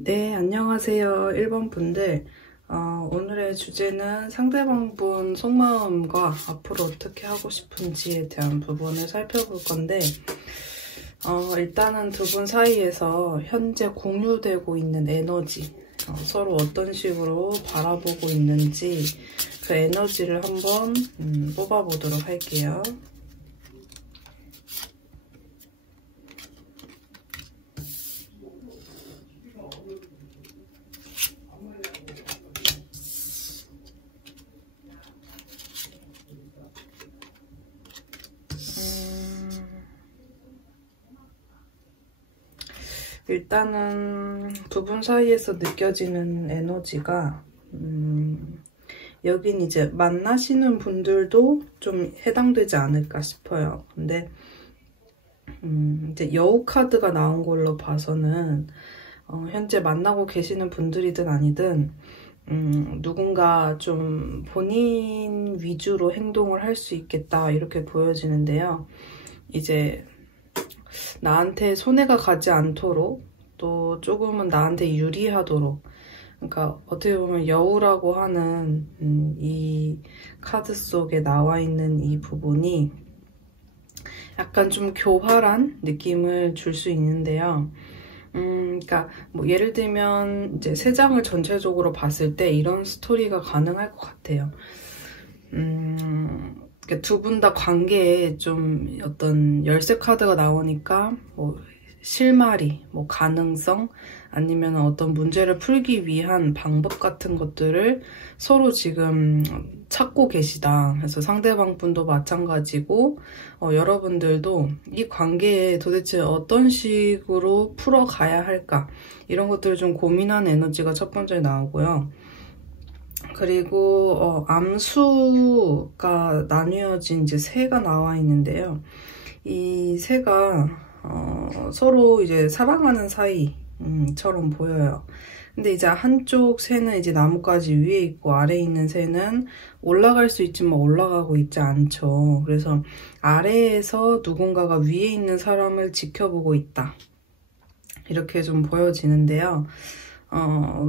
네, 안녕하세요. 1번 분들. 오늘의 주제는 상대방분 속마음과 앞으로 어떻게 하고 싶은지에 대한 부분을 살펴볼 건데, 일단은 두 분 사이에서 현재 공유되고 있는 에너지, 서로 어떤 식으로 바라보고 있는지 그 에너지를 한번 뽑아보도록 할게요. 일단은 두 분 사이에서 느껴지는 에너지가 여긴 이제 만나시는 분들도 좀 해당되지 않을까 싶어요. 근데 이제 여우 카드가 나온 걸로 봐서는 현재 만나고 계시는 분들이든 아니든 누군가 좀 본인 위주로 행동을 할 수 있겠다 이렇게 보여지는데요. 이제 나한테 손해가 가지 않도록 또 조금은 나한테 유리하도록, 그러니까 어떻게 보면 여우라고 하는 이 카드 속에 나와 있는 이 부분이 약간 좀 교활한 느낌을 줄 수 있는데요. 그러니까 뭐 예를 들면 이제 세 장을 전체적으로 봤을 때 이런 스토리가 가능할 것 같아요. 두 분 다 관계에 좀 어떤 열쇠 카드가 나오니까 뭐 실마리, 뭐 가능성, 아니면 어떤 문제를 풀기 위한 방법 같은 것들을 서로 지금 찾고 계시다. 그래서 상대방 분도 마찬가지고 여러분들도 이 관계에 도대체 어떤 식으로 풀어가야 할까, 이런 것들을 좀 고민하는 에너지가 첫 번째 나오고요. 그리고 암수가 나뉘어진 이제 새가 나와 있는데요. 이 새가 서로 이제 사랑하는 사이처럼 보여요. 근데 이제 한쪽 새는 이제 나뭇가지 위에 있고 아래에 있는 새는 올라갈 수 있지만 올라가고 있지 않죠. 그래서 아래에서 누군가가 위에 있는 사람을 지켜보고 있다, 이렇게 좀 보여지는데요.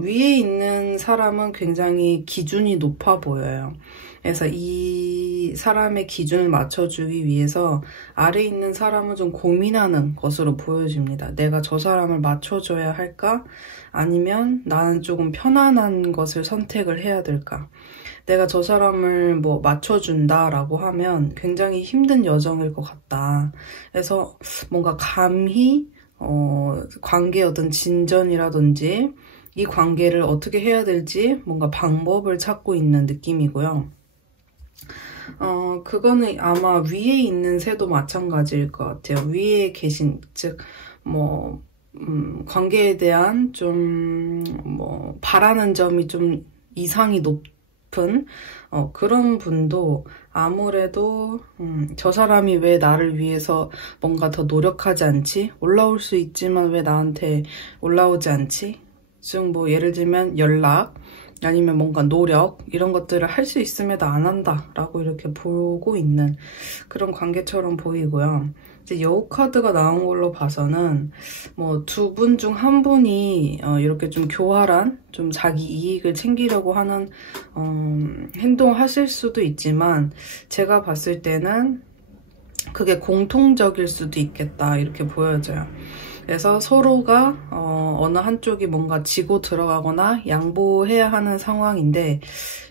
위에 있는 사람은 굉장히 기준이 높아 보여요. 그래서 이 사람의 기준을 맞춰주기 위해서 아래에 있는 사람은 좀 고민하는 것으로 보여집니다. 내가 저 사람을 맞춰줘야 할까? 아니면 나는 조금 편안한 것을 선택을 해야 될까? 내가 저 사람을 뭐 맞춰준다라고 하면 굉장히 힘든 여정일 것 같다. 그래서 뭔가 감히 관계의 어떤 진전이라든지 이 관계를 어떻게 해야 될지 뭔가 방법을 찾고 있는 느낌이고요. 그거는 아마 위에 있는 새도 마찬가지일 것 같아요. 위에 계신, 즉, 뭐, 관계에 대한 좀, 뭐, 바라는 점이 좀 이상이 높은, 그런 분도 아무래도, 저 사람이 왜 나를 위해서 뭔가 더 노력하지 않지? 올라올 수 있지만 왜 나한테 올라오지 않지? 즉, 뭐, 예를 들면 연락, 아니면 뭔가 노력, 이런 것들을 할 수 있음에도 안 한다 라고 이렇게 보고 있는 그런 관계처럼 보이고요. 이제 여우 카드가 나온 걸로 봐서는 뭐 두 분 중 한 분이 이렇게 좀 교활한, 좀 자기 이익을 챙기려고 하는 행동하실 수도 있지만, 제가 봤을 때는 그게 공통적일 수도 있겠다 이렇게 보여져요. 그래서 서로가 어느 한쪽이 뭔가 지고 들어가거나 양보해야 하는 상황인데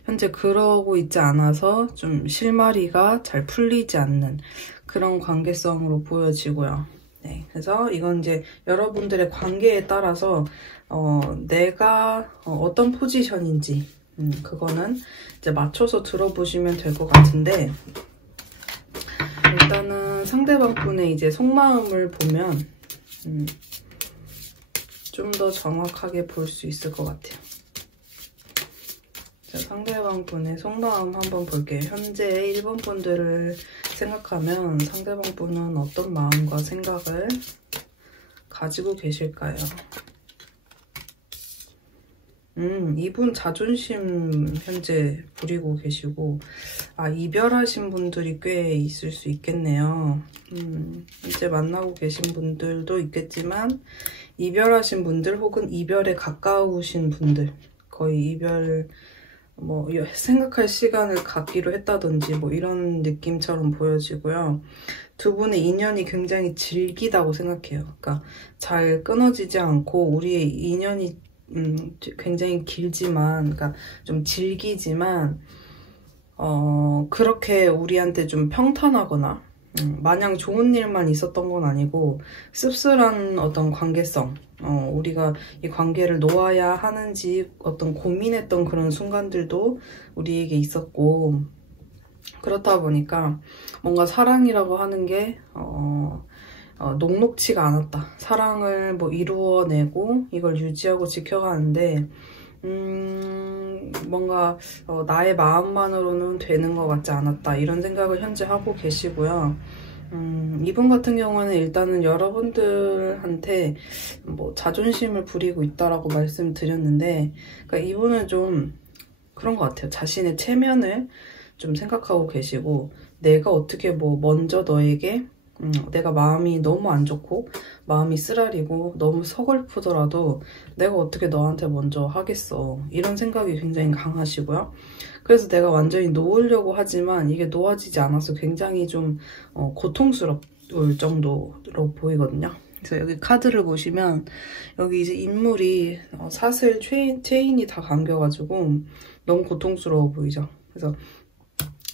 현재 그러고 있지 않아서 좀 실마리가 잘 풀리지 않는 그런 관계성으로 보여지고요. 네, 그래서 이건 이제 여러분들의 관계에 따라서 내가 어떤 포지션인지 그거는 이제 맞춰서 들어보시면 될 것 같은데, 일단은 상대방 분의 이제 속마음을 보면 좀 더 정확하게 볼 수 있을 것 같아요. 자, 상대방 분의 속마음 한번 볼게요. 현재 1번 분들을 생각하면 상대방 분은 어떤 마음과 생각을 가지고 계실까요? 이분 자존심 현재 부리고 계시고, 이별하신 분들이 꽤 있을 수 있겠네요. 현재 만나고 계신 분들도 있겠지만 이별하신 분들 혹은 이별에 가까우신 분들, 거의 이별 뭐 생각할 시간을 갖기로 했다든지 뭐 이런 느낌처럼 보여지고요. 두 분의 인연이 굉장히 질기다고 생각해요. 그러니까 잘 끊어지지 않고 우리의 인연이 굉장히 길지만, 그러니까 좀 질기지만 그렇게 우리한테 좀 평탄하거나 마냥 좋은 일만 있었던 건 아니고 씁쓸한 어떤 관계성, 우리가 이 관계를 놓아야 하는지 어떤 고민했던 그런 순간들도 우리에게 있었고, 그렇다 보니까 뭔가 사랑이라고 하는 게 녹록치가 않았다. 사랑을 뭐 이루어내고 이걸 유지하고 지켜가는데 뭔가 나의 마음만으로는 되는 것 같지 않았다, 이런 생각을 현재 하고 계시고요. 이분 같은 경우는 일단은 여러분들한테 뭐 자존심을 부리고 있다라고 말씀드렸는데, 그러니까 이분은 좀 그런 것 같아요. 자신의 체면을 좀 생각하고 계시고, 내가 어떻게 뭐 먼저 너에게 내가 마음이 너무 안 좋고 마음이 쓰라리고 너무 서글프더라도 내가 어떻게 너한테 먼저 하겠어, 이런 생각이 굉장히 강하시고요. 그래서 내가 완전히 놓으려고 하지만 이게 놓아지지 않아서 굉장히 좀 고통스러울 정도로 보이거든요. 그래서 여기 카드를 보시면 여기 이제 인물이 사슬 체인이 다 감겨가지고 너무 고통스러워 보이죠. 그래서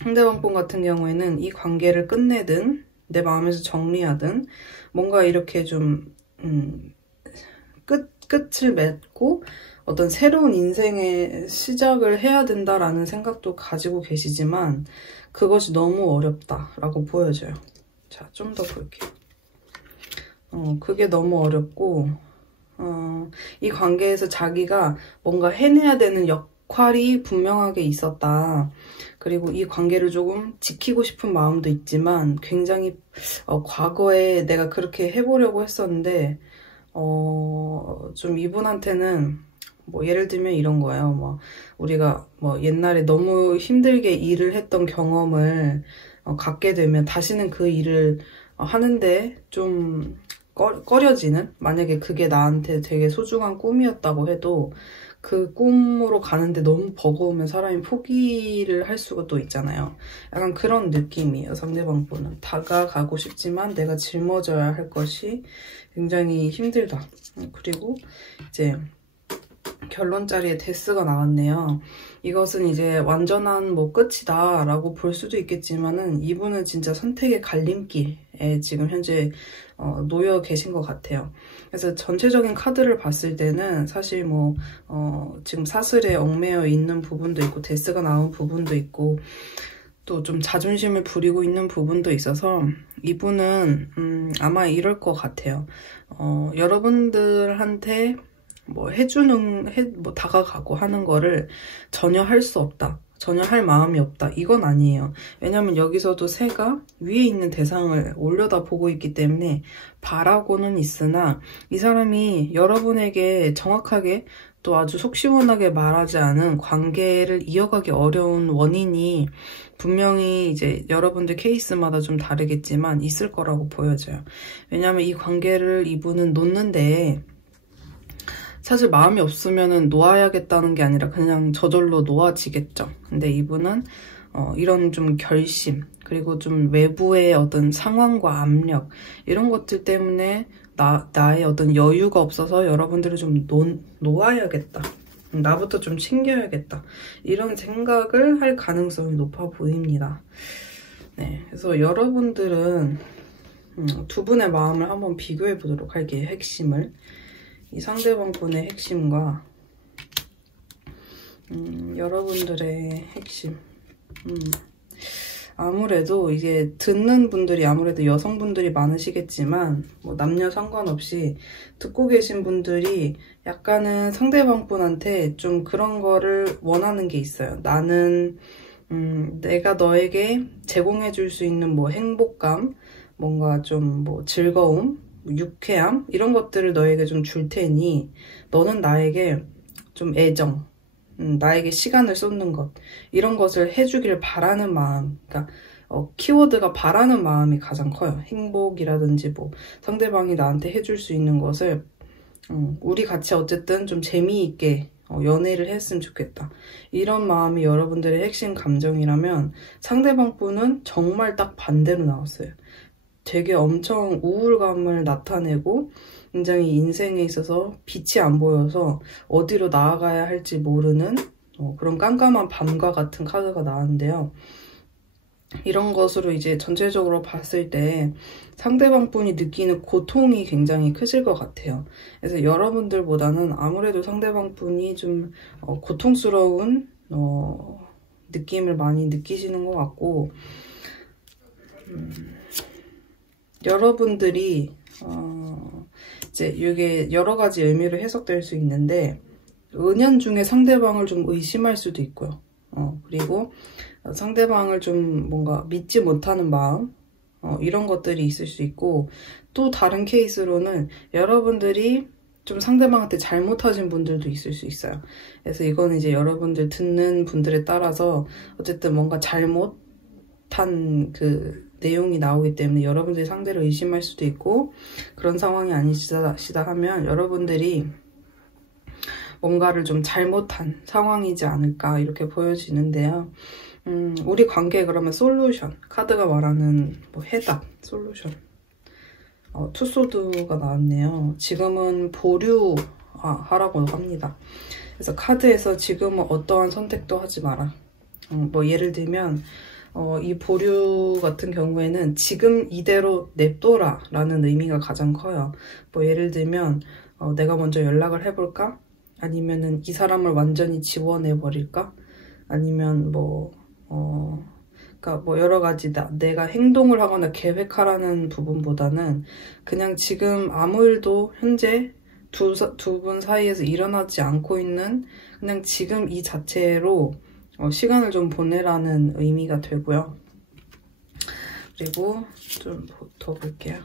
상대방 분 같은 경우에는 이 관계를 끝내든 내 마음에서 정리하든 뭔가 이렇게 좀 끝을 맺고 어떤 새로운 인생의 시작을 해야 된다라는 생각도 가지고 계시지만 그것이 너무 어렵다라고 보여져요. 자, 좀 더 볼게요. 그게 너무 어렵고 이 관계에서 자기가 뭔가 해내야 되는 역할이 분명하게 있었다. 그리고 이 관계를 조금 지키고 싶은 마음도 있지만 굉장히 과거에 내가 그렇게 해보려고 했었는데 좀 이분한테는 뭐 예를 들면 이런 거예요. 뭐 우리가 뭐 옛날에 너무 힘들게 일을 했던 경험을 갖게 되면 다시는 그 일을 하는데 좀 꺼려지는, 만약에 그게 나한테 되게 소중한 꿈이었다고 해도 그 꿈으로 가는데 너무 버거우면 사람이 포기를 할 수가 또 있잖아요. 약간 그런 느낌이에요. 상대방 분은 다가가고 싶지만 내가 짊어져야 할 것이 굉장히 힘들다. 그리고 이제 결론자리에 데스가 나왔네요. 이것은 이제 완전한 뭐 끝이다 라고 볼 수도 있겠지만은 이분은 진짜 선택의 갈림길에 지금 현재 놓여 계신 것 같아요. 그래서 전체적인 카드를 봤을 때는 사실 뭐 지금 사슬에 얽매여 있는 부분도 있고 데스가 나온 부분도 있고 또 좀 자존심을 부리고 있는 부분도 있어서 이분은 아마 이럴 것 같아요. 여러분들한테 뭐 뭐 다가가고 하는 거를 전혀 할 수 없다, 전혀 할 마음이 없다, 이건 아니에요. 왜냐면 여기서도 새가 위에 있는 대상을 올려다보고 있기 때문에 바라고는 있으나 이 사람이 여러분에게 정확하게 또 아주 속 시원하게 말하지 않은 관계를 이어가기 어려운 원인이 분명히 이제 여러분들 케이스마다 좀 다르겠지만 있을 거라고 보여져요. 왜냐면 이 관계를 이분은 놓는데 사실 마음이 없으면은 놓아야겠다는 게 아니라 그냥 저절로 놓아지겠죠. 근데 이분은 이런 좀 결심, 그리고 좀 외부의 어떤 상황과 압력, 이런 것들 때문에 나의 어떤 여유가 없어서 여러분들을 좀 놓아야겠다, 나부터 좀 챙겨야겠다, 이런 생각을 할 가능성이 높아 보입니다. 네, 그래서 여러분들은 두 분의 마음을 한번 비교해 보도록 할게요. 핵심을. 이 상대방 분의 핵심과 여러분들의 핵심. 아무래도 이게 듣는 분들이 아무래도 여성분들이 많으시겠지만 뭐 남녀 상관없이 듣고 계신 분들이 약간은 상대방 분한테 좀 그런 거를 원하는 게 있어요. 나는 내가 너에게 제공해 줄 수 있는 뭐 행복감, 뭔가 좀 뭐 즐거움, 유쾌함, 이런 것들을 너에게 좀 줄 테니 너는 나에게 좀 애정, 나에게 시간을 쏟는 것, 이런 것을 해주길 바라는 마음. 그러니까 키워드가 바라는 마음이 가장 커요. 행복이라든지 뭐 상대방이 나한테 해줄 수 있는 것을 우리 같이 어쨌든 좀 재미있게 연애를 했으면 좋겠다. 이런 마음이 여러분들의 핵심 감정이라면 상대방 분은 정말 딱 반대로 나왔어요. 되게 엄청 우울감을 나타내고 굉장히 인생에 있어서 빛이 안 보여서 어디로 나아가야 할지 모르는 그런 깜깜한 밤과 같은 카드가 나왔는데요. 이런 것으로 이제 전체적으로 봤을 때 상대방 분이 느끼는 고통이 굉장히 크실 것 같아요. 그래서 여러분들보다는 아무래도 상대방 분이 좀 고통스러운 느낌을 많이 느끼시는 것 같고, 여러분들이 이제 이게 여러 가지 의미로 해석될 수 있는데, 은연중에 상대방을 좀 의심할 수도 있고요. 그리고 상대방을 좀 뭔가 믿지 못하는 마음, 이런 것들이 있을 수 있고, 또 다른 케이스로는 여러분들이 좀 상대방한테 잘못하신 분들도 있을 수 있어요. 그래서 이거는 이제 여러분들 듣는 분들에 따라서 어쨌든 뭔가 잘못한 그 내용이 나오기 때문에 여러분들이 상대를 의심할 수도 있고, 그런 상황이 아니시다 하면 여러분들이 뭔가를 좀 잘못한 상황이지 않을까 이렇게 보여지는데요. 우리 관계에 그러면 솔루션, 카드가 말하는 뭐 해답, 솔루션, 투소드가 나왔네요. 지금은 보류하라고 합니다. 그래서 카드에서 지금은 어떠한 선택도 하지 마라. 뭐 예를 들면 이 보류 같은 경우에는 지금 이대로 냅둬라 라는 의미가 가장 커요. 뭐 예를 들면 내가 먼저 연락을 해볼까? 아니면은 이 사람을 완전히 지워내버릴까? 아니면 그러니까 뭐 여러 가지 내가 행동을 하거나 계획하라는 부분보다는 그냥 지금 아무 일도 현재 두 분 사이에서 일어나지 않고 있는 그냥 지금 이 자체로 시간을 좀 보내라는 의미가 되고요. 그리고 좀 더 볼게요.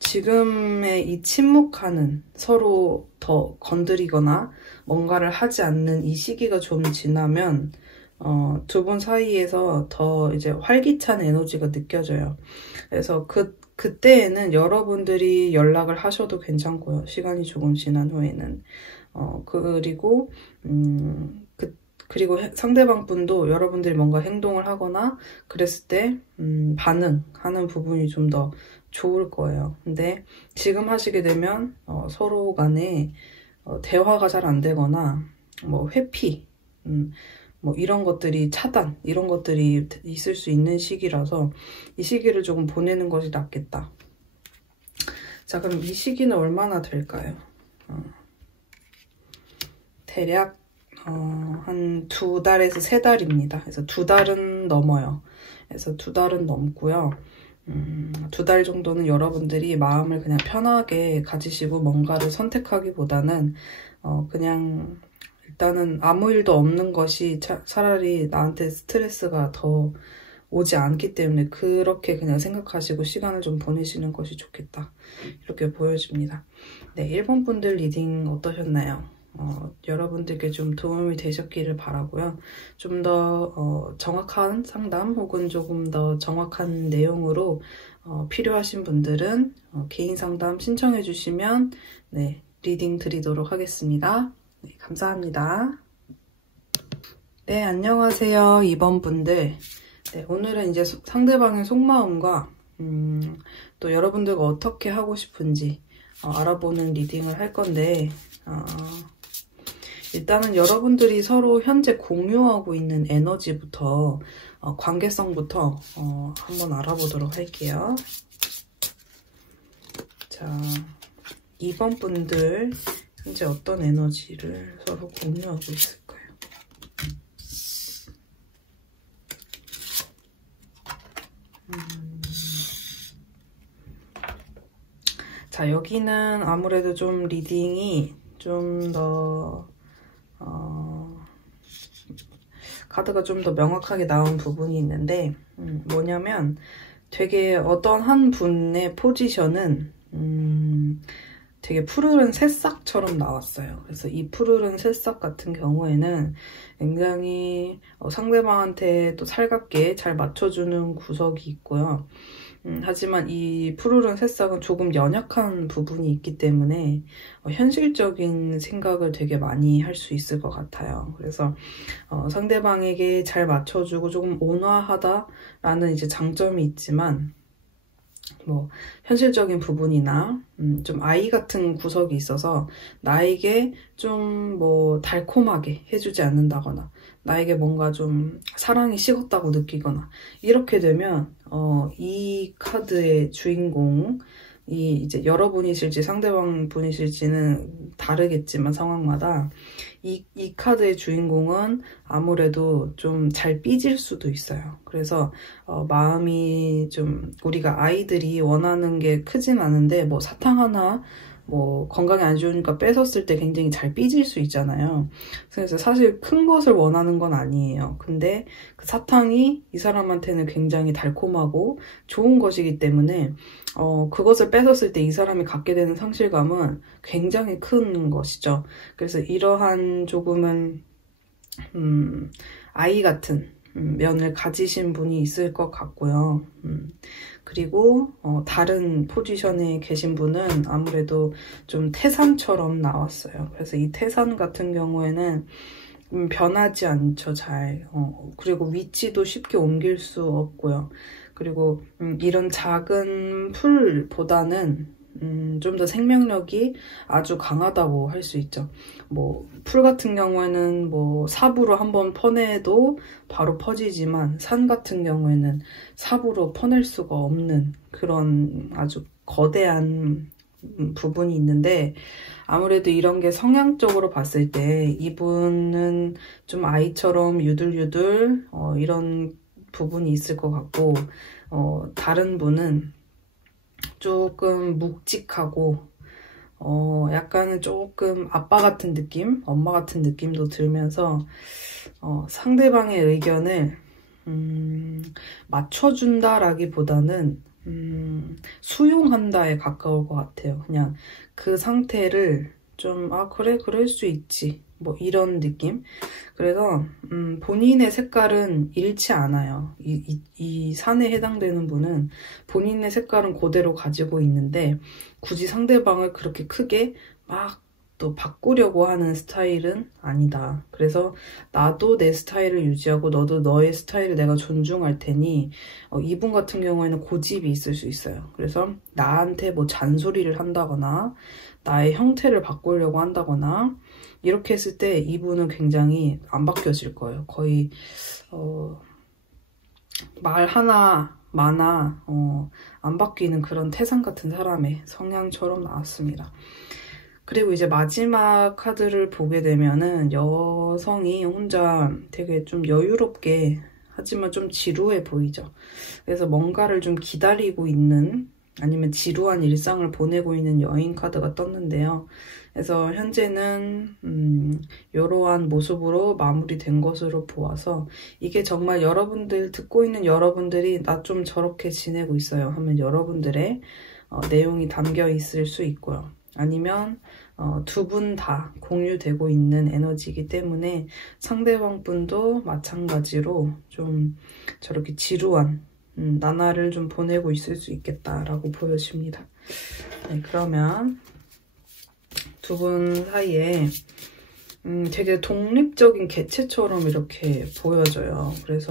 지금의 이 침묵하는, 서로 더 건드리거나 뭔가를 하지 않는 이 시기가 좀 지나면 두 분 사이에서 더 이제 활기찬 에너지가 느껴져요. 그래서 그때에는 여러분들이 연락을 하셔도 괜찮고요. 시간이 조금 지난 후에는. 그리고 상대방 분도 여러분들이 뭔가 행동을 하거나 그랬을 때 반응하는 부분이 좀 더 좋을 거예요. 근데 지금 하시게 되면 서로 간에 대화가 잘 안 되거나 뭐 회피, 뭐 이런 것들이 차단, 이런 것들이 있을 수 있는 시기라서 이 시기를 조금 보내는 것이 낫겠다. 자, 그럼 이 시기는 얼마나 될까요? 대략 한 2달에서 3달입니다. 그래서 2달은 넘어요. 그래서 2달은 넘고요. 2달 정도는 여러분들이 마음을 그냥 편하게 가지시고 뭔가를 선택하기보다는 그냥 일단은 아무 일도 없는 것이 차라리 나한테 스트레스가 더 오지 않기 때문에 그렇게 그냥 생각하시고 시간을 좀 보내시는 것이 좋겠다. 이렇게 보여집니다. 네, 1번 분들 리딩 어떠셨나요? 여러분들께 좀 도움이 되셨기를 바라고요. 좀 더 정확한 상담 혹은 조금 더 정확한 내용으로 필요하신 분들은 개인 상담 신청해 주시면 네, 리딩 드리도록 하겠습니다. 네, 감사합니다. 네, 안녕하세요. 2번 분들. 네, 오늘은 이제 상대방의 속마음과 또 여러분들과 어떻게 하고 싶은지 알아보는 리딩을 할 건데 일단은 여러분들이 서로 현재 공유하고 있는 에너지부터 관계성부터 한번 알아보도록 할게요. 자, 2번 분들 현재 어떤 에너지를 서로 공유하고 있을까요? 자, 여기는 아무래도 좀 리딩이 좀 더 카드가 좀 더 명확하게 나온 부분이 있는데 뭐냐면 되게 어떤 한 분의 포지션은 되게 푸르른 새싹처럼 나왔어요. 그래서 이 푸르른 새싹 같은 경우에는 굉장히 상대방한테 또 살갑게 잘 맞춰주는 구석이 있고요. 하지만 이 푸르른 새싹은 조금 연약한 부분이 있기 때문에 현실적인 생각을 되게 많이 할 수 있을 것 같아요. 그래서 상대방에게 잘 맞춰주고 조금 온화하다라는 이제 장점이 있지만 뭐 현실적인 부분이나 좀 아이 같은 구석이 있어서 나에게 좀 뭐 달콤하게 해주지 않는다거나 나에게 뭔가 좀 사랑이 식었다고 느끼거나 이렇게 되면 이 카드의 주인공이 이제 여러분이실지 상대방 분이실지는 다르겠지만 상황마다 이 카드의 주인공은 아무래도 좀 잘 삐질 수도 있어요. 그래서 마음이 좀 우리가 아이들이 원하는 게 크진 않은데 뭐 사탕 하나 뭐 건강에 안 좋으니까 뺏었을 때 굉장히 잘 삐질 수 있잖아요. 그래서 사실 큰 것을 원하는 건 아니에요. 근데 그 사탕이 이 사람한테는 굉장히 달콤하고 좋은 것이기 때문에 그것을 뺏었을 때 이 사람이 갖게 되는 상실감은 굉장히 큰 것이죠. 그래서 이러한 조금은 아이 같은 면을 가지신 분이 있을 것 같고요. 그리고 다른 포지션에 계신 분은 아무래도 좀 태산처럼 나왔어요. 그래서 이 태산 같은 경우에는 변하지 않죠, 잘. 그리고 위치도 쉽게 옮길 수 없고요. 그리고 이런 작은 풀보다는 좀 더 생명력이 아주 강하다고 할 수 있죠. 뭐 풀 같은 경우에는 뭐 삽으로 한번 퍼내도 바로 퍼지지만 산 같은 경우에는 삽으로 퍼낼 수가 없는 그런 아주 거대한 부분이 있는데 아무래도 이런 게 성향적으로 봤을 때 이분은 좀 아이처럼 유들유들 이런 부분이 있을 것 같고 다른 분은 조금 묵직하고 약간은 조금 아빠 같은 느낌, 엄마 같은 느낌도 들면서 상대방의 의견을 맞춰준다라기보다는 수용한다에 가까울 것 같아요. 그냥 그 상태를 좀 그래 그럴 수 있지 뭐 이런 느낌. 그래서 본인의 색깔은 잃지 않아요. 이 산에 해당되는 분은 본인의 색깔은 그대로 가지고 있는데 굳이 상대방을 그렇게 크게 막 또 바꾸려고 하는 스타일은 아니다. 그래서 나도 내 스타일을 유지하고 너도 너의 스타일을 내가 존중할 테니 이분 같은 경우에는 고집이 있을 수 있어요. 그래서 나한테 뭐 잔소리를 한다거나 나의 형태를 바꾸려고 한다거나 이렇게 했을 때 이분은 굉장히 안 바뀌어질 거예요. 거의 말 하나 마나 안 바뀌는 그런 태산 같은 사람의 성향처럼 나왔습니다. 그리고 이제 마지막 카드를 보게 되면은 여성이 혼자 되게 좀 여유롭게 하지만 좀 지루해 보이죠. 그래서 뭔가를 좀 기다리고 있는 아니면 지루한 일상을 보내고 있는 여인 카드가 떴는데요. 그래서 현재는 이러한 모습으로 마무리된 것으로 보아서 이게 정말 여러분들 듣고 있는 여러분들이 나 좀 저렇게 지내고 있어요 하면 여러분들의 내용이 담겨 있을 수 있고요. 아니면 두 분 다 공유되고 있는 에너지이기 때문에 상대방 분도 마찬가지로 좀 저렇게 지루한 나날을 좀 보내고 있을 수 있겠다라고 보여집니다. 네, 그러면 두 분 사이에 되게 독립적인 개체처럼 이렇게 보여져요. 그래서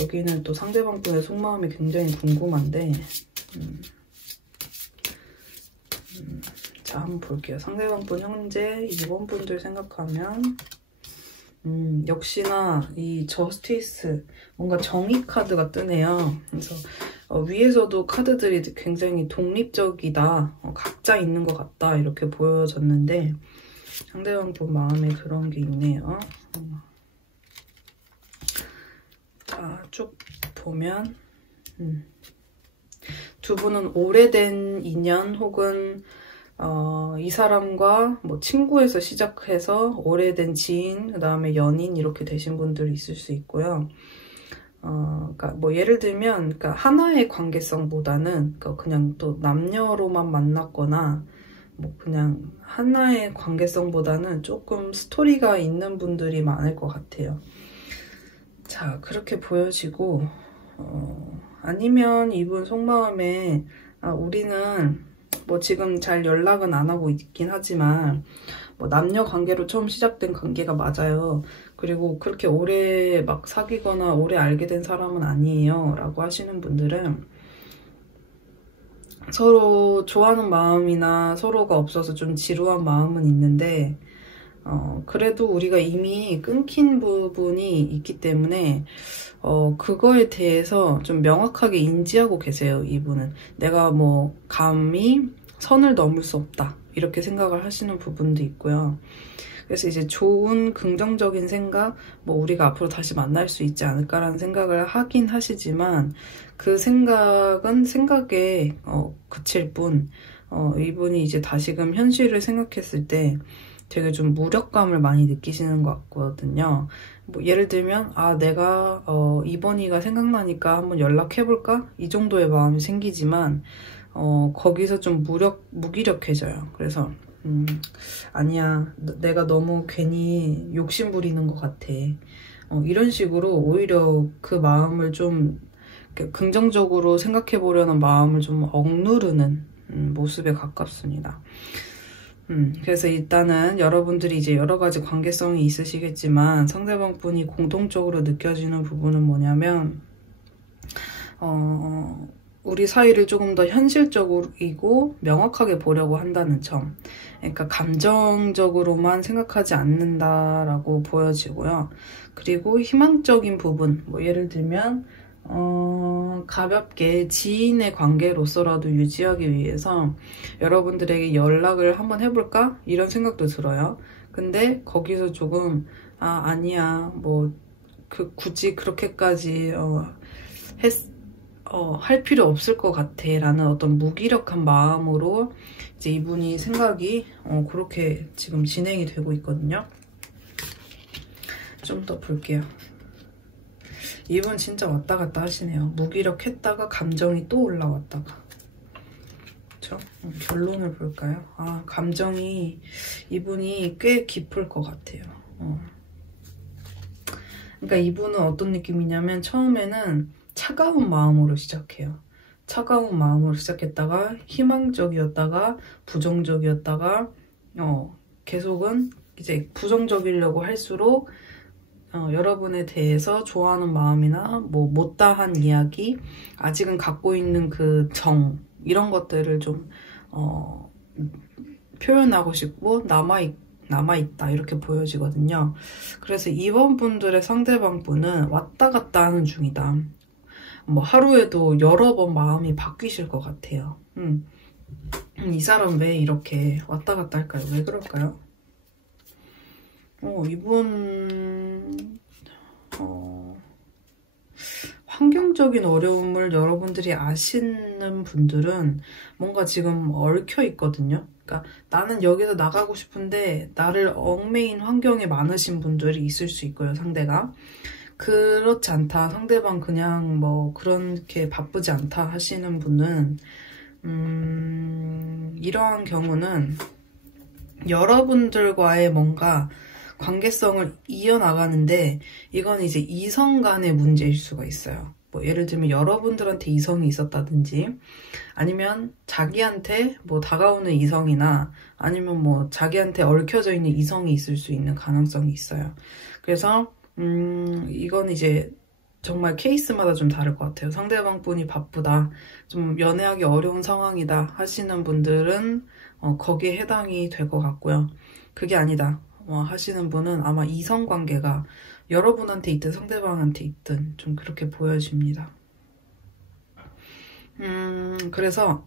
여기는 또 상대방 분의 속마음이 굉장히 궁금한데 자, 한번 볼게요. 상대방 분 현재 이번 분들 생각하면 역시나 이 저스티스 뭔가 정의 카드가 뜨네요. 그래서 위에서도 카드들이 굉장히 독립적이다, 각자 있는 것 같다 이렇게 보여졌는데 상대방 분 마음에 그런 게 있네요. 자, 쭉 보면 두 분은 오래된 인연 혹은 이 사람과 뭐 친구에서 시작해서 오래된 지인, 그 다음에 연인 이렇게 되신 분들이 있을 수 있고요. 그러니까 뭐 예를 들면 그러니까 하나의 관계성보다는 그러니까 그냥 또 남녀로만 만났거나 뭐 그냥 하나의 관계성보다는 조금 스토리가 있는 분들이 많을 것 같아요. 자, 그렇게 보여지고 아니면 이분 속마음에 우리는 뭐 지금 잘 연락은 안 하고 있긴 하지만 뭐 남녀 관계로 처음 시작된 관계가 맞아요. 그리고 그렇게 오래 막 사귀거나 오래 알게 된 사람은 아니에요 라고 하시는 분들은 서로 좋아하는 마음이나 서로가 없어서 좀 지루한 마음은 있는데 그래도 우리가 이미 끊긴 부분이 있기 때문에 그거에 대해서 좀 명확하게 인지하고 계세요. 이분은 내가 뭐 감히 선을 넘을 수 없다 이렇게 생각을 하시는 부분도 있고요. 그래서 이제 좋은 긍정적인 생각, 뭐 우리가 앞으로 다시 만날 수 있지 않을까라는 생각을 하긴 하시지만 그 생각은 생각에 그칠 뿐 이분이 이제 다시금 현실을 생각했을 때 되게 좀 무력감을 많이 느끼시는 것 같거든요. 뭐 예를 들면 내가 이번이가 생각나니까 한번 연락해볼까? 이 정도의 마음이 생기지만 거기서 좀 무기력해져요. 그래서 아니야, 내가 너무 괜히 욕심 부리는 것 같아. 이런 식으로 오히려 그 마음을 좀 긍정적으로 생각해 보려는 마음을 좀 억누르는 모습에 가깝습니다. 그래서 일단은 여러분들이 이제 여러 가지 관계성이 있으시겠지만 상대방 분이 공통적으로 느껴지는 부분은 뭐냐면 우리 사이를 조금 더 현실적이고 명확하게 보려고 한다는 점. 그러니까 감정적으로만 생각하지 않는다라고 보여지고요. 그리고 희망적인 부분, 뭐 예를 들면 가볍게 지인의 관계로서라도 유지하기 위해서 여러분들에게 연락을 한번 해볼까? 이런 생각도 들어요. 근데 거기서 조금 아니야, 뭐 굳이 그렇게까지 할 필요 없을 것 같아 라는 어떤 무기력한 마음으로 이제 이분이 생각이 그렇게 지금 진행이 되고 있거든요. 좀 더 볼게요. 이분 진짜 왔다 갔다 하시네요. 무기력했다가 감정이 또 올라왔다가. 그쵸? 결론을 볼까요? 감정이 이분이 꽤 깊을 것 같아요. 그러니까 이분은 어떤 느낌이냐면 처음에는 차가운 마음으로 시작해요. 차가운 마음으로 시작했다가 희망적이었다가 부정적이었다가 계속은 이제 부정적이려고 할수록 여러분에 대해서 좋아하는 마음이나 뭐 못다한 이야기, 아직은 갖고 있는 그 정 이런 것들을 좀 표현하고 싶고 남아있다 이렇게 보여지거든요. 그래서 이번 분들의 상대방 분은 왔다 갔다 하는 중이다. 뭐 하루에도 여러 번 마음이 바뀌실 것 같아요. 이 사람 왜 이렇게 왔다 갔다 할까요? 왜 그럴까요? 이분 환경적인 어려움을 여러분들이 아시는 분들은 뭔가 지금 얽혀 있거든요. 그러니까 나는 여기서 나가고 싶은데 나를 얽매인 환경에 많으신 분들이 있을 수 있고요. 상대가 그렇지 않다, 상대방 그냥 뭐 그렇게 바쁘지 않다 하시는 분은 이러한 경우는 여러분들과의 뭔가 관계성을 이어나가는데 이건 이제 이성 간의 문제일 수가 있어요. 뭐 예를 들면 여러분들한테 이성이 있었다든지 아니면 자기한테 뭐 다가오는 이성이나 아니면 뭐 자기한테 얽혀져 있는 이성이 있을 수 있는 가능성이 있어요. 그래서 이건 이제 정말 케이스마다 좀 다를 것 같아요. 상대방 분이 바쁘다, 좀 연애하기 어려운 상황이다 하시는 분들은 거기에 해당이 될 것 같고요. 그게 아니다 하시는 분은 아마 이성관계가 여러분한테 있든 상대방한테 있든 좀 그렇게 보여집니다. 그래서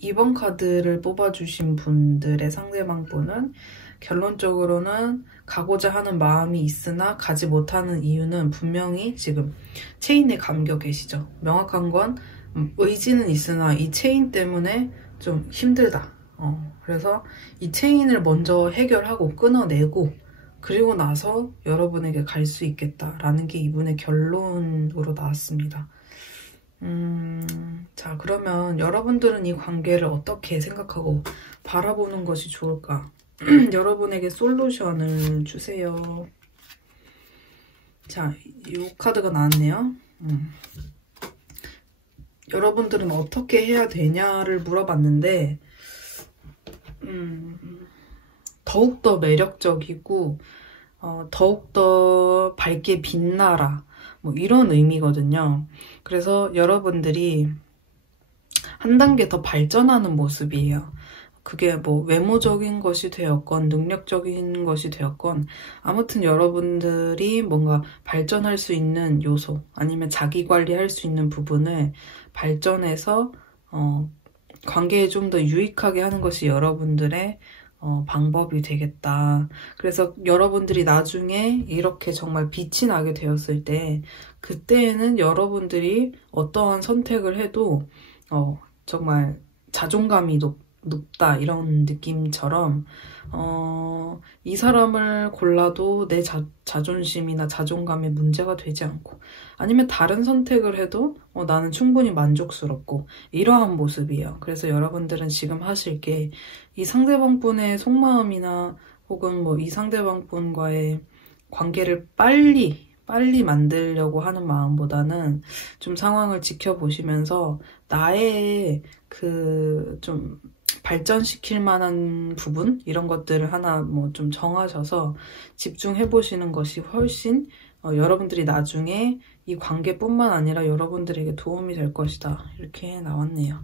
이번 카드를 뽑아주신 분들의 상대방 분은 결론적으로는 가고자 하는 마음이 있으나 가지 못하는 이유는 분명히 지금 체인에 감겨 계시죠. 명확한 건 의지는 있으나 이 체인 때문에 좀 힘들다. 그래서 이 체인을 먼저 해결하고 끊어내고 그리고 나서 여러분에게 갈 수 있겠다라는 게 이분의 결론으로 나왔습니다. 자, 그러면 여러분들은 이 관계를 어떻게 생각하고 바라보는 것이 좋을까? 여러분에게 솔루션을 주세요. 자, 이 카드가 나왔네요. 여러분들은 어떻게 해야 되냐를 물어봤는데 더욱더 매력적이고 더욱더 밝게 빛나라 뭐 이런 의미거든요. 그래서 여러분들이 한 단계 더 발전하는 모습이에요. 그게 뭐 외모적인 것이 되었건 능력적인 것이 되었건 아무튼 여러분들이 뭔가 발전할 수 있는 요소 아니면 자기 관리할 수 있는 부분을 발전해서 관계에 좀 더 유익하게 하는 것이 여러분들의 방법이 되겠다. 그래서 여러분들이 나중에 이렇게 정말 빛이 나게 되었을 때 그때에는 여러분들이 어떠한 선택을 해도 정말 자존감이 높다 이런 느낌처럼 이 사람을 골라도 내 자존심이나 자존감에 문제가 되지 않고 아니면 다른 선택을 해도 나는 충분히 만족스럽고 이러한 모습이에요. 그래서 여러분들은 지금 하실 게 이 상대방분의 속마음이나 혹은 뭐 이 상대방분과의 관계를 빨리 만들려고 하는 마음보다는 좀 상황을 지켜보시면서 나의 그 좀 발전시킬 만한 부분 이런 것들을 하나 뭐 좀 정하셔서 집중해 보시는 것이 훨씬 여러분들이 나중에 이 관계뿐만 아니라 여러분들에게 도움이 될 것이다 이렇게 나왔네요.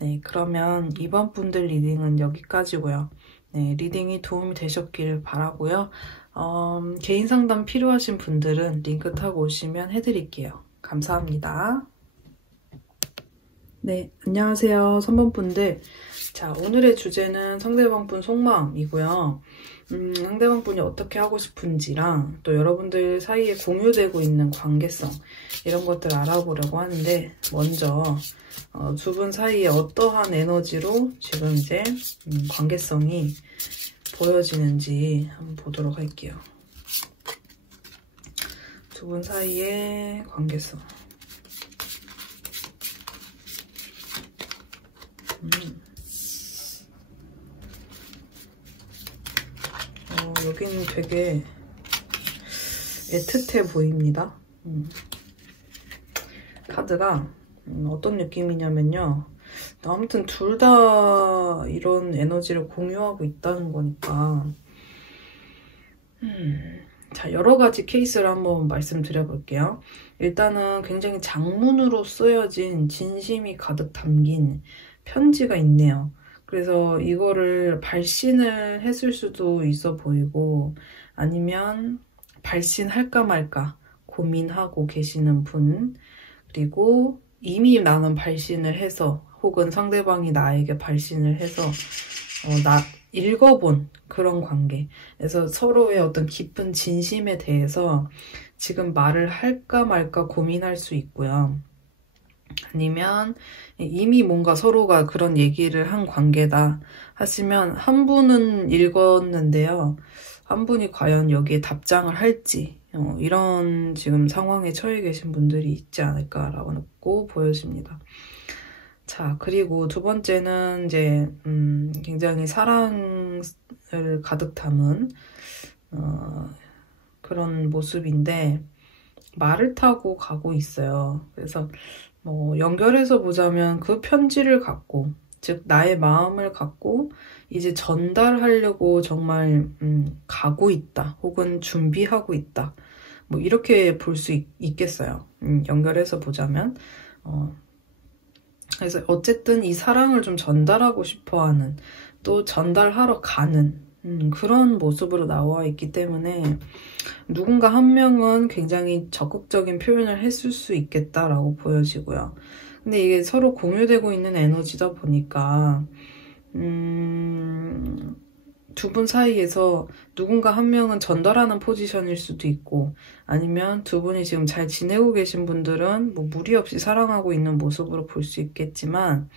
네, 그러면 이번 분들 리딩은 여기까지고요. 네, 리딩이 도움이 되셨길 바라고요. 개인 상담 필요하신 분들은 링크 타고 오시면 해드릴게요. 감사합니다. 네, 안녕하세요. 선번분들. 자, 오늘의 주제는 상대방분 속마음이고요. 상대방분이 어떻게 하고 싶은지랑 또 여러분들 사이에 공유되고 있는 관계성 이런 것들 알아보려고 하는데 먼저 두 분 사이에 어떠한 에너지로 지금 이제 관계성이 보여지는지 한번 보도록 할게요. 두 분 사이의 관계성. 여기는 되게 애틋해 보입니다. 카드가 어떤 느낌이냐면요. 아무튼 둘 다 이런 에너지를 공유하고 있다는 거니까 자, 여러 가지 케이스를 한번 말씀드려 볼게요. 일단은 굉장히 장문으로 쓰여진 진심이 가득 담긴 편지가 있네요. 그래서 이거를 발신을 했을 수도 있어 보이고 아니면 발신할까 말까 고민하고 계시는 분, 그리고 이미 나는 발신을 해서 혹은 상대방이 나에게 발신을 해서 읽어본 그런 관계. 그래서 서로의 어떤 깊은 진심에 대해서 지금 말을 할까 말까 고민할 수 있고요. 아니면 이미 뭔가 서로가 그런 얘기를 한 관계다 하시면 한 분은 읽었는데요. 한 분이 과연 여기에 답장을 할지 이런 지금 상황에 처해 계신 분들이 있지 않을까라고 보여집니다. 자, 그리고 두 번째는 이제 굉장히 사랑을 가득 담은 그런 모습인데 말을 타고 가고 있어요. 그래서 연결해서 보자면 그 편지를 갖고, 즉 나의 마음을 갖고 이제 전달하려고 정말 가고 있다 혹은 준비하고 있다 뭐 이렇게 볼 수 있겠어요. 연결해서 보자면 그래서 어쨌든 이 사랑을 좀 전달하고 싶어하는, 또 전달하러 가는 그런 모습으로 나와 있기 때문에 누군가 한 명은 굉장히 적극적인 표현을 했을 수 있겠다라고 보여지고요. 근데 이게 서로 공유되고 있는 에너지다 보니까 두 분 사이에서 누군가 한 명은 전달하는 포지션일 수도 있고 아니면 두 분이 지금 잘 지내고 계신 분들은 뭐 무리 없이 사랑하고 있는 모습으로 볼 수 있겠지만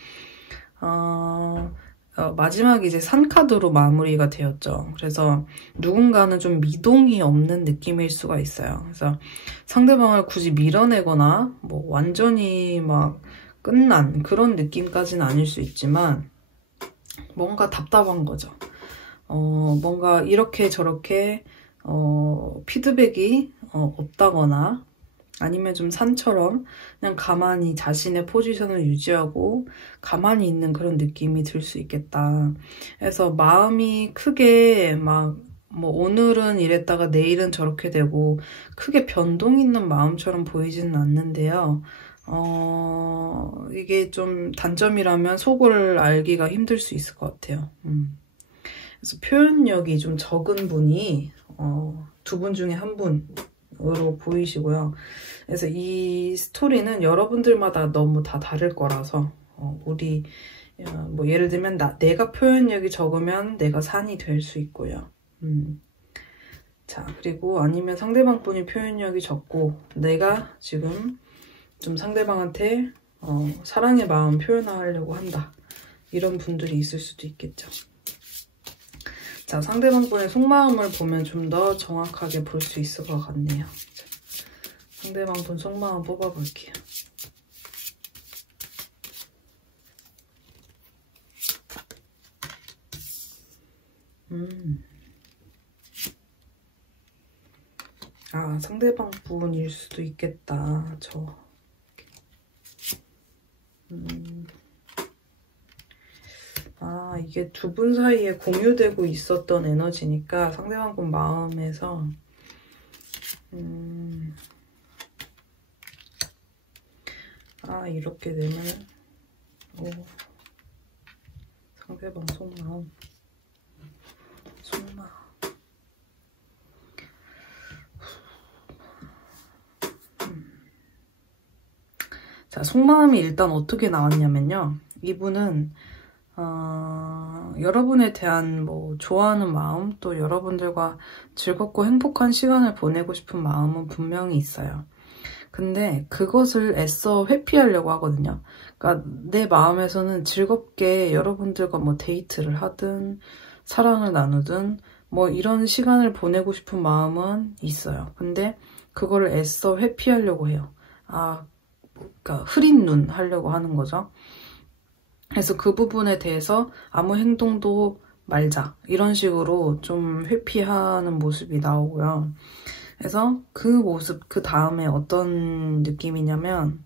마지막에 이제 산카드로 마무리가 되었죠. 그래서 누군가는 좀 미동이 없는 느낌일 수가 있어요. 그래서 상대방을 굳이 밀어내거나 뭐 완전히 막 끝난 그런 느낌까지는 아닐 수 있지만 뭔가 답답한 거죠. 뭔가 이렇게 저렇게 피드백이 없다거나 아니면 좀 산처럼 그냥 가만히 자신의 포지션을 유지하고 가만히 있는 그런 느낌이 들 수 있겠다. 그래서 마음이 크게 막 뭐 오늘은 이랬다가 내일은 저렇게 되고 크게 변동 있는 마음처럼 보이지는 않는데요. 이게 좀 단점이라면 속을 알기가 힘들 수 있을 것 같아요. 그래서 표현력이 좀 적은 분이 두 분 중에 한 분으로 보이시고요. 그래서 이 스토리는 여러분들마다 너무 다 다를 거라서 우리 뭐 예를 들면 내가 표현력이 적으면 내가 산이 될 수 있고요. 자, 그리고 아니면 상대방 분이 표현력이 적고 내가 지금 좀 상대방한테 사랑의 마음 표현하려고 한다. 이런 분들이 있을 수도 있겠죠. 자, 상대방 분의 속마음을 보면 좀 더 정확하게 볼 수 있을 것 같네요. 자, 상대방 분 속마음 뽑아볼게요. 아, 상대방 분일 수도 있겠다. 아, 이게 두 분 사이에 공유되고 있었던 에너지니까 상대방 분 마음에서 아, 이렇게 되면 상대방 속마음 자, 속마음이 일단 어떻게 나왔냐면요. 이분은 여러분에 대한 뭐 좋아하는 마음, 또 여러분들과 즐겁고 행복한 시간을 보내고 싶은 마음은 분명히 있어요. 근데 그것을 애써 회피하려고 하거든요. 그러니까 내 마음에서는 즐겁게 여러분들과 뭐 데이트를 하든 사랑을 나누든 뭐 이런 시간을 보내고 싶은 마음은 있어요. 근데 그거를 애써 회피하려고 해요. 그러니까 흐린 눈 하려고 하는 거죠. 그래서 그 부분에 대해서 아무 행동도 말자 이런 식으로 좀 회피하는 모습이 나오고요. 그래서 그 모습 그 다음에 어떤 느낌이냐면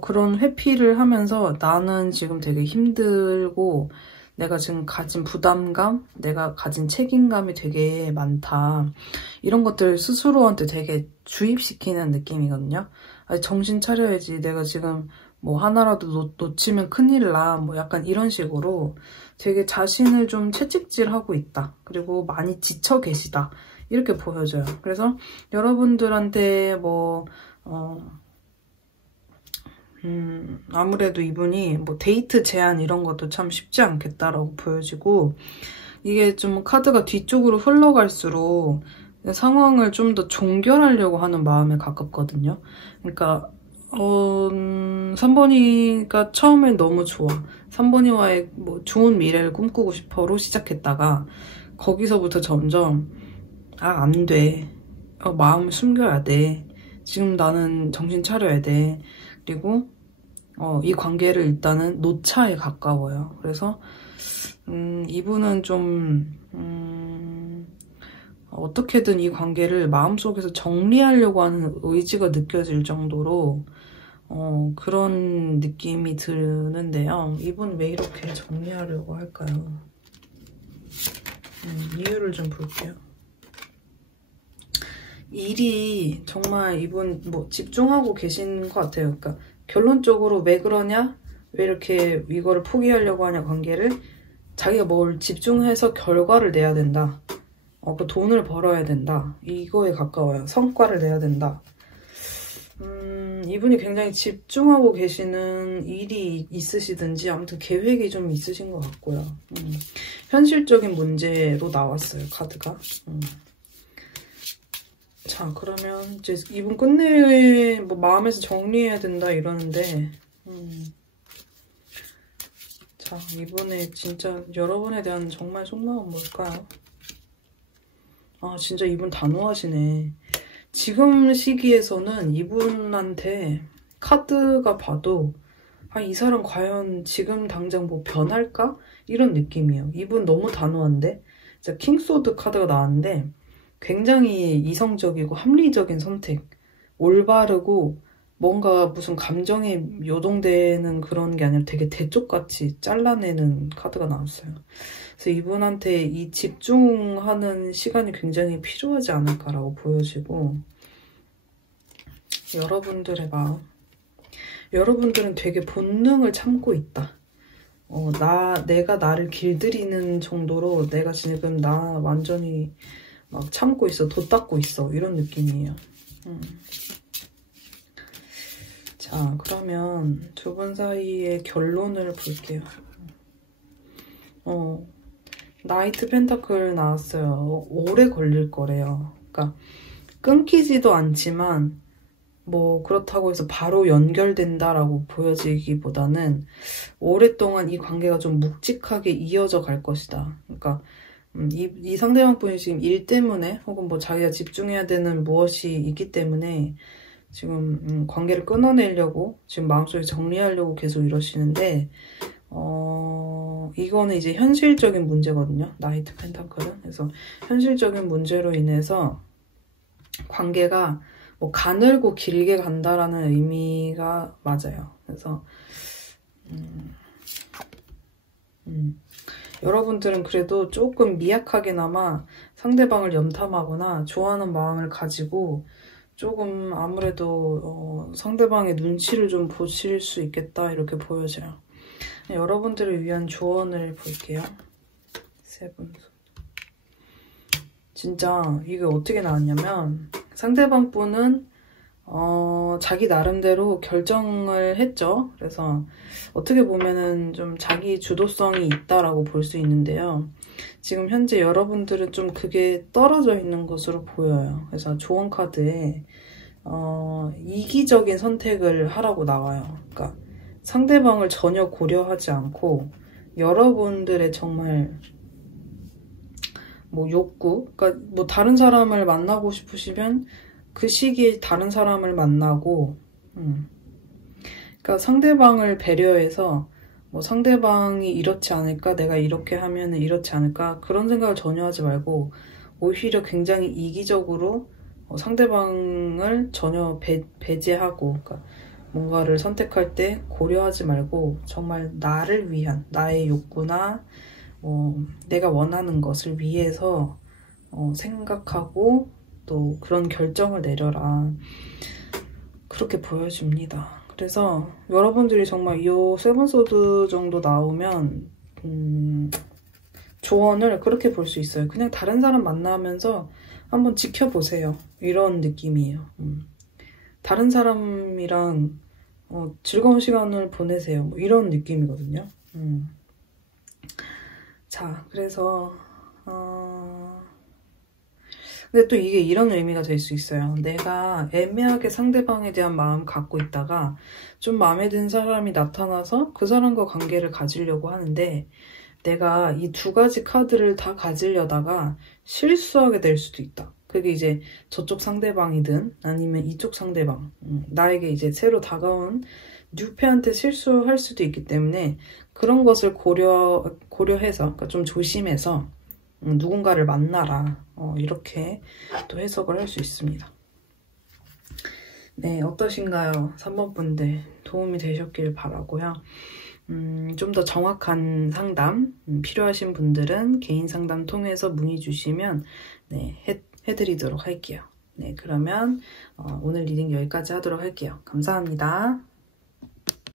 그런 회피를 하면서 나는 지금 되게 힘들고 내가 지금 가진 부담감, 내가 가진 책임감이 되게 많다. 이런 것들 스스로한테 되게 주입시키는 느낌이거든요. 아니, 정신 차려야지. 내가 지금 뭐 하나라도 놓치면 큰일 나. 뭐 약간 이런 식으로 되게 자신을 좀 채찍질하고 있다. 그리고 많이 지쳐 계시다. 이렇게 보여져요. 그래서 여러분들한테 뭐 아무래도 이분이 뭐 데이트 제안 이런 것도 참 쉽지 않겠다라고 보여지고 이게 좀 카드가 뒤쪽으로 흘러갈수록 상황을 좀 더 종결하려고 하는 마음에 가깝거든요. 그러니까 3번이가 처음엔 너무 좋아. 3번이와의 뭐 좋은 미래를 꿈꾸고 싶어로 시작했다가 거기서부터 점점 안 돼. 마음을 숨겨야 돼. 지금 나는 정신 차려야 돼. 그리고 이 관계를 일단은 놓자에 가까워요. 그래서 이분은 좀 어떻게든 이 관계를 마음속에서 정리하려고 하는 의지가 느껴질 정도로 그런 느낌이 드는데요. 이분 왜 이렇게 정리하려고 할까요? 이유를 좀 볼게요. 일이 정말 이분 뭐 집중하고 계신 것 같아요. 그러니까 결론적으로 왜 그러냐? 왜 이렇게 이거를 포기하려고 하냐 관계를? 자기가 뭘 집중해서 결과를 내야 된다. 그 돈을 벌어야 된다. 이거에 가까워요. 성과를 내야 된다. 이분이 굉장히 집중하고 계시는 일이 있으시든지 아무튼 계획이 좀 있으신 것 같고요. 현실적인 문제로 나왔어요. 카드가. 자, 그러면 이제 이분 끝내 뭐 마음에서 정리해야 된다 이러는데 자, 이분의 진짜 여러분에 대한 정말 속마음은 뭘까요? 진짜 이분 단호하시네. 지금 시기에서는 이분한테 카드가 봐도 이 사람 과연 지금 당장 뭐 변할까? 이런 느낌이에요. 이분 너무 단호한데 킹소드 카드가 나왔는데 굉장히 이성적이고 합리적인 선택 올바르고 뭔가 무슨 감정에 요동되는 그런 게 아니라 되게 대쪽같이 잘라내는 카드가 나왔어요. 그래서 이분한테 이 집중하는 시간이 굉장히 필요하지 않을까라고 보여지고, 여러분들의 마음, 여러분들은 되게 본능을 참고 있다. 내가 나를 길들이는 정도로 내가 지금 나 완전히 막 참고 있어, 돛 닦고 있어, 이런 느낌이에요. 자, 그러면 두 분 사이의 결론을 볼게요. 나이트 펜타클 나왔어요. 오래 걸릴 거래요. 그러니까 끊기지도 않지만 뭐 그렇다고 해서 바로 연결된다라고 보여지기보다는 오랫동안 이 관계가 좀 묵직하게 이어져 갈 것이다. 그러니까 이 상대방 분이 지금 일 때문에 혹은 뭐 자기가 집중해야 되는 무엇이 있기 때문에 지금 관계를 끊어내려고 지금 마음속에 정리하려고 계속 이러시는데, 이거는 이제 현실적인 문제거든요. 나이트 펜타클은. 그래서 현실적인 문제로 인해서 관계가 뭐 가늘고 길게 간다라는 의미가 맞아요. 그래서 여러분들은 그래도 조금 미약하게나마 상대방을 염탐하거나 좋아하는 마음을 가지고 조금 아무래도 상대방의 눈치를 좀 보실 수 있겠다, 이렇게 보여져요. 여러분들을 위한 조언을 볼게요. 세 분. 진짜 이게 어떻게 나왔냐면, 상대방 분은 자기 나름대로 결정을 했죠. 그래서 어떻게 보면은 좀 자기 주도성이 있다라고 볼 수 있는데요. 지금 현재 여러분들은 좀 그게 떨어져 있는 것으로 보여요. 그래서 조언 카드에 이기적인 선택을 하라고 나와요. 그러니까 상대방을 전혀 고려하지 않고 여러분들의 정말 뭐 욕구, 그러니까 뭐 다른 사람을 만나고 싶으시면 그 시기에 다른 사람을 만나고, 그러니까 상대방을 배려해서 뭐 상대방이 이렇지 않을까, 내가 이렇게 하면은 이렇지 않을까, 그런 생각을 전혀 하지 말고 오히려 굉장히 이기적으로 상대방을 전혀 배제하고, 그러니까 뭔가를 선택할 때 고려하지 말고 정말 나를 위한, 나의 욕구나 내가 원하는 것을 위해서 생각하고 또 그런 결정을 내려라, 그렇게 보여집니다. 그래서 여러분들이 정말 이 세븐소드 정도 나오면 조언을 그렇게 볼 수 있어요. 그냥 다른 사람 만나면서 한번 지켜보세요, 이런 느낌이에요. 다른 사람이랑 즐거운 시간을 보내세요, 뭐 이런 느낌이거든요. 자, 그래서 근데 또 이게 이런 의미가 될 수 있어요. 내가 애매하게 상대방에 대한 마음 갖고 있다가 좀 마음에 드는 사람이 나타나서 그 사람과 관계를 가지려고 하는데, 내가 이 두 가지 카드를 다 가지려다가 실수하게 될 수도 있다. 그게 이제 저쪽 상대방이든 아니면 이쪽 상대방, 나에게 이제 새로 다가온 뉴페한테 실수할 수도 있기 때문에 그런 것을 고려해서, 그러니까 좀 조심해서 누군가를 만나라, 이렇게 또 해석을 할 수 있습니다. 네, 어떠신가요? 3번 분들 도움이 되셨길 바라고요. 좀 더 정확한 상담 필요하신 분들은 개인 상담 통해서 문의 주시면 네, 해드리도록 할게요. 네, 그러면 오늘 리딩 여기까지 하도록 할게요. 감사합니다.